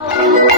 Thank oh. you.